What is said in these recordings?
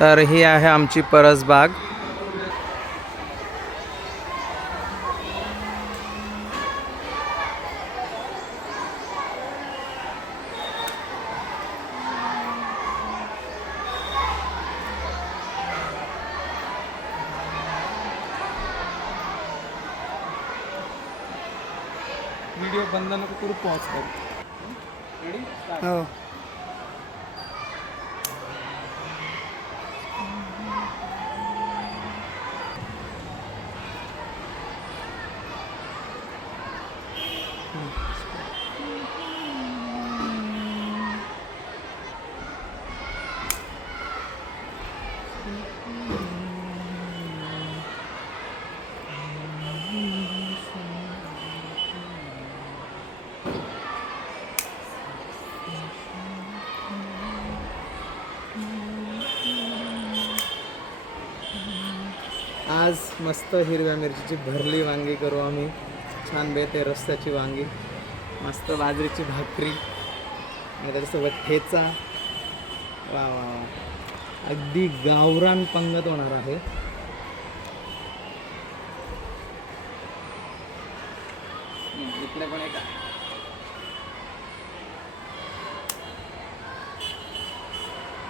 तर ही आहे आमची परसबाग व्हिडिओ बंद नको करू पॉज कर. हो. आज मस्त हिरव्या मिरचीची भरली वांगी करू आम्ही. छान बेत आहे रस्त्याची वांगी. मस्त बाजरीची भाकरी. आणि त्याच्यासोबत ठेचा. वा वा वा. अगदी गावरान पंगत होणार आहे. इकडे पण एक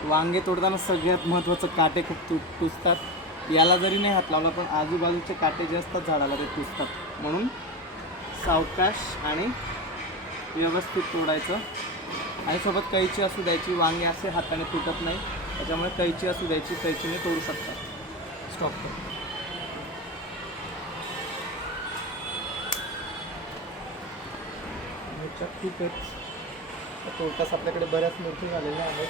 वांगे तोडताना सगळ्यात महत्त्वाचं काटे खूप तु टुचतात याला जरी नाही हात लावला पण आजूबाजूचे काटे जे असतात झाडाला ते टुचतात म्हणून सावकाश आणि व्यवस्थित तोडायचं. आणि सोबत कैची असू द्यायची वांगे असे हाताने तुटत नाही. त्याच्यामुळे कैची असू द्यायची कैचीने तोडू शकतात. स्टॉप कर. खूपच तोडतास आपल्याकडे बऱ्याच मिरची झालेल्या आहेत.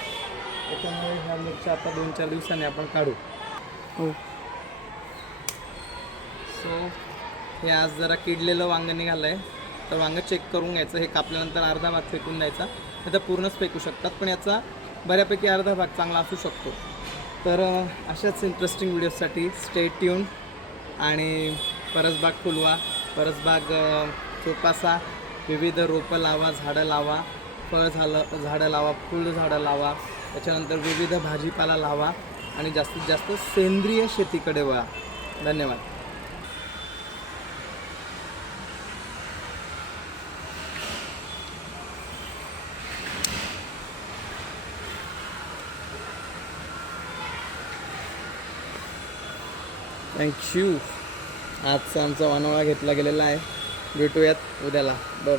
त्याच्यामुळे ह्या मिरच्या आता दोन चार दिवसांनी आपण काढू. हो. सो हे आज जरा किडलेलं वांगं निघालं आहे तर वांगं चेक करून घ्यायचं. हे कापल्यानंतर अर्धा भाग फेकून द्यायचा. नाही तर पूर्णच फेकू शकतात पण याचा बऱ्यापैकी अर्धा भाग चांगला असू शकतो. तर अशाच इंटरेस्टिंग व्हिडिओजसाठी स्टे ट्यून आणि परसबाग फुलवा परसबाग चोपासा जोपासा. विविध रोपं लावा झाडं लावा फळ झालं झाडं लावा फुल झाडं लावा. त्याच्यानंतर विविध भाजीपाला लावा आणि जास्तीत जास्त सेंद्रिय शेतीकडे वळा. धन्यवाद. थँक्यू आजचा आमचा वानोळा घेतला गेलेला आहे. भेटूयात उद्याला. बाय